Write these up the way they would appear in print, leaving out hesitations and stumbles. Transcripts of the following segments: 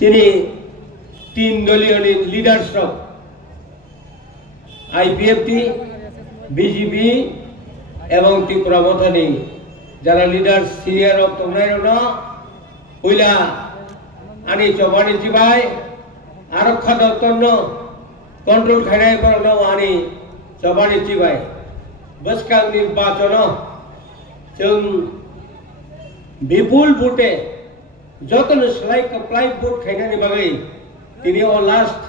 যিনি 3 দলীয় leadership IPFT BJP এবং ত্রিপুরা মথানি যারা লিডার সিনিয়র তোমরা ওইলা আনি চবানি চিবাই আরক্ষা দপ্তর কন্ট্রোল খাইনাই করনো আনি চবানি চিবাই বসকাং নির্বাচন जों বিপুল ভোটে যতন সেলাই কাপ্লাই ভোট খাইনানি বাগै তিনি লাস্ট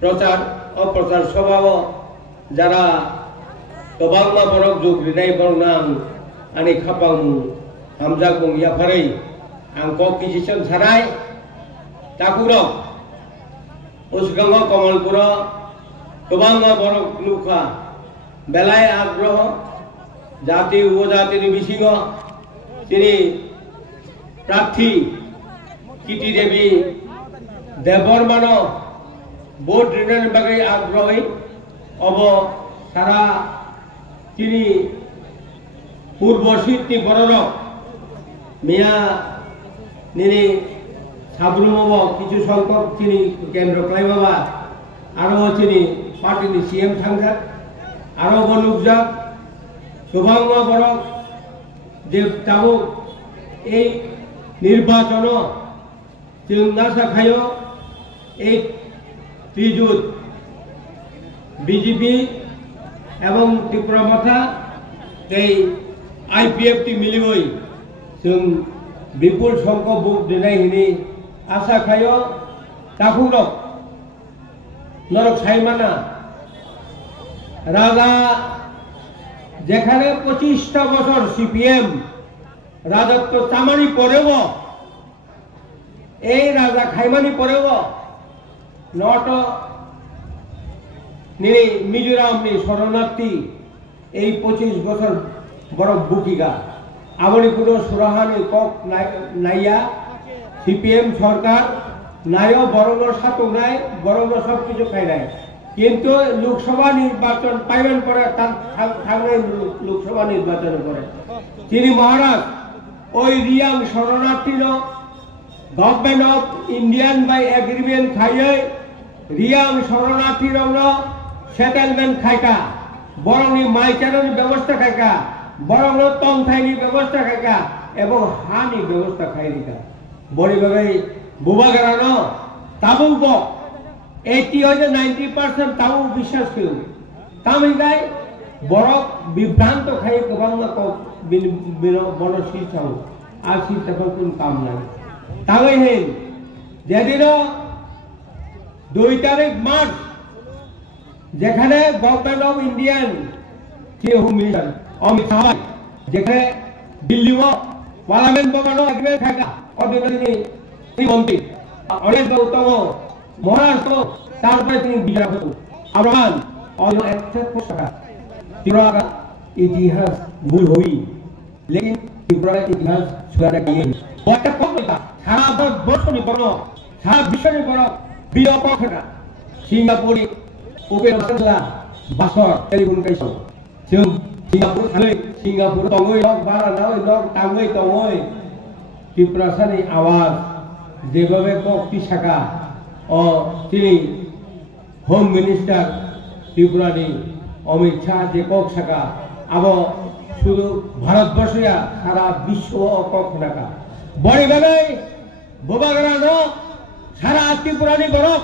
প্রচার অপ্রচার সভাও যারা गोबां बरक जुग्रिनाय बरनां आंनि खापां हामजा गंगिया फारै आं कम्पिटिशन साराय ताकुरक उसगांव कमलपुर गोबां बरक लुखा बेलाय आग्रह जाति उपजातिनि बिथिङाव তিনি प्रार्थी कीर्ति देवी देवबर्मान भोट ऋणनि बागै आग्रही अब सारा তিনি পূর্ব সিদ্ধি বড়রক মিয়া নিনি সাবরুমব কিছু সংখ্যক তিনি কেন্দ্র ক্লাইবাবা আরো তিনি পার্টিনি সিএম থাঙ্গার আরো বলুকজাক গোবাং বড়ক যে তাবো এই নির্বাচন जों आसा खायो এই ত্রিজোট বিজেপি এবং ত্রিপুরা মাথা এই আইপিএফটি মিলিবই जों বিপুল সংখ্যক ভোট দিনাই হিনি আশা খায় তাকুরক নরক সাইমানা রাজা যেখানে 25টা বছর সিপিএম রাজত্ব চামানি পড়েব এই রাজা খাইমানি পড়েব নট নিনি মিজোরামনি শরণার্থী এই 25 বছর বড় বুকিগা আবনি কোনো সুরাহানি কক নাইয়া সিপিএম সরকার নাইও বড় সাতনায় বড় সব কিছু খাই নাই কিন্তু লোকসভা নির্বাচন পাইবেন পরে থাকলে লোকসভা নির্বাচন করে তিনি মহারাজ ওই রিয়াং শরণার্থীর গভর্নমেন্ট অফ ইন্ডিয়ান বাই এগ্রিমেন্ট খাইয়ে রিয়াং শরণার্থীর সেটেলমেন্ট খাইকা বরংনি মাইচারনি ব্যবস্থা খাইকা বরং তংথাইনি ব্যবস্থা খাইকা এবং হানি ব্যবস্থা খাইরিকা বড়িভাবে বুবাগারানো তাবুব 80 হইতে 90% তাবু বিশ্বাস কেউ তামিগাই বড় বিভ্রান্ত খাই গোবাং বড় শিরছাও আর শিরছাও কোন কাম নাই তাই হেন যেদিন 2 তারিখ মার্চ যেখানে গভর্নমেন্ট অফ ইন্ডিয়ান যে হোম মিনিস্টার অমিত শাহ যেখানে দিল্লি পার্লামেন্ট বগানো এগ্রিমেন্ট থাকা অর্ডিনারি মন্ত্রী অনেক গৌতম মহারাষ্ট্র তারপরে তিনি বিজয় আব্রাহাম और एक्सेप्ट हो सका त्रिपुरा का इतिहास भूल हुई लेकिन त्रिपुरा का इतिहास सुधारने के लिए बहुत कम था सारा वर्ष नहीं बनो सारा विश्व नहीं बनो बिया पखड़ा सिंगापुरी उपेर बसला बासर टेलीफोन कैसो जों सिंगापुर थाङै सिंगापुर तङै लग बारा नावै लग ताङै तङै त्रिपुरा सानि आवाज जेबाबे कक्ति साका अ तिनि होम मिनिस्टार त्रिपुरानि अमित शाह जे কক साका अब शुधु भारतवर्षया सारा विश्व কক नाका बड़ी भाবে बुबागारानो सारा त्रिपुरानि बरक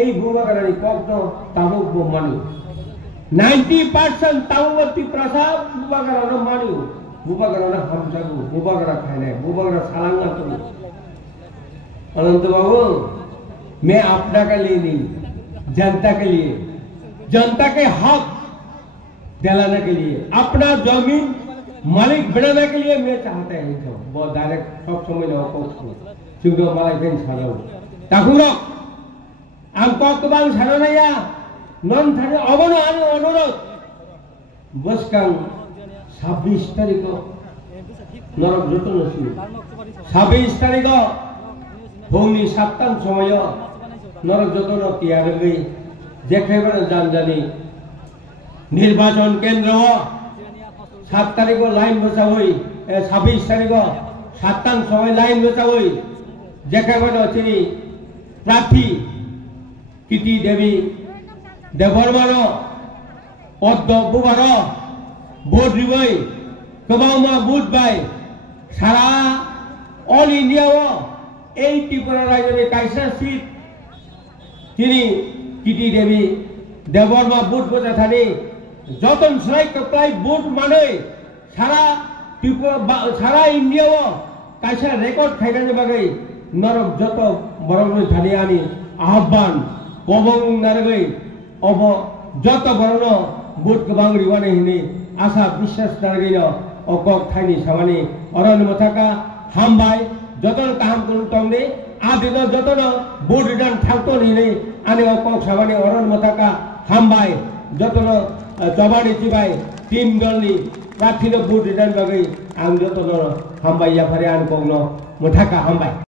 এই বুবাগারানি কক তো তাবুক মানি 90% তাবুক त्रिपुरा सा बुबागारानो मानि बुबागारानो हामजागु बुबागारा खाइनाय बुबागारा सालांगा तो अनंत बाबू मैं अपना के लिए नहीं जनता के लिए जनता के हक दिलाने के लिए अपना जमीन मालिक बनाने के लिए मैं चाहता है तो बहुत डायरेक्ट सब समय ना को चुगो मालिक दिन छाड़ो ताकुरो आम कक्तबां छाड़नाया नन थाने अबनो आनो अनुरोध बसकां 26 तारिख नरक जतन छु 26 तारिख फुंनि 7टां समय नरक जतन तियारगै जेखायबार जानजानि निर्वाचन केंद्र 7 तारिख लाइन बचावै 26 तारिख 7टां समय लाइन बचावै যেখানে তিনি প্রার্থী কীর্তি দেবী देवबर्मा पद्म बुबार भोट रिबै गोबां भोट बाय सारा ऑल इंडिया त्रिपुरा राज्य काइसा सीट তিনি কীর্তি দেবী देवबर्मा भोट बजा थानी जतन सराय कपलाय भोट माने सारा त्रिपुरा सारा इंडिया काइसा रेकर्ड खाइनानै बागै नरक जत बरमनि थानी आनी आह्वान कबं नारगै अब जत बरन भोट गोबां रिवाने हिनी आशा विश्वास नारगैनो अकक थाइनि सामानि अरन मथाका हामबाय जतन काम कुन तंगनि आदिन जतन भोट रिटार्न थांतो हिनी आनि अकक सामानि अरन मथाका हामबाय जतन जबानि चिबाय टीम दलनि प्रार्थीनो भोट रिटार्न बागै आं जतन हामबाय याफारे आं कौनो मथाका हामबाय।